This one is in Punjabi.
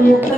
ਚਿਤਾਵੇ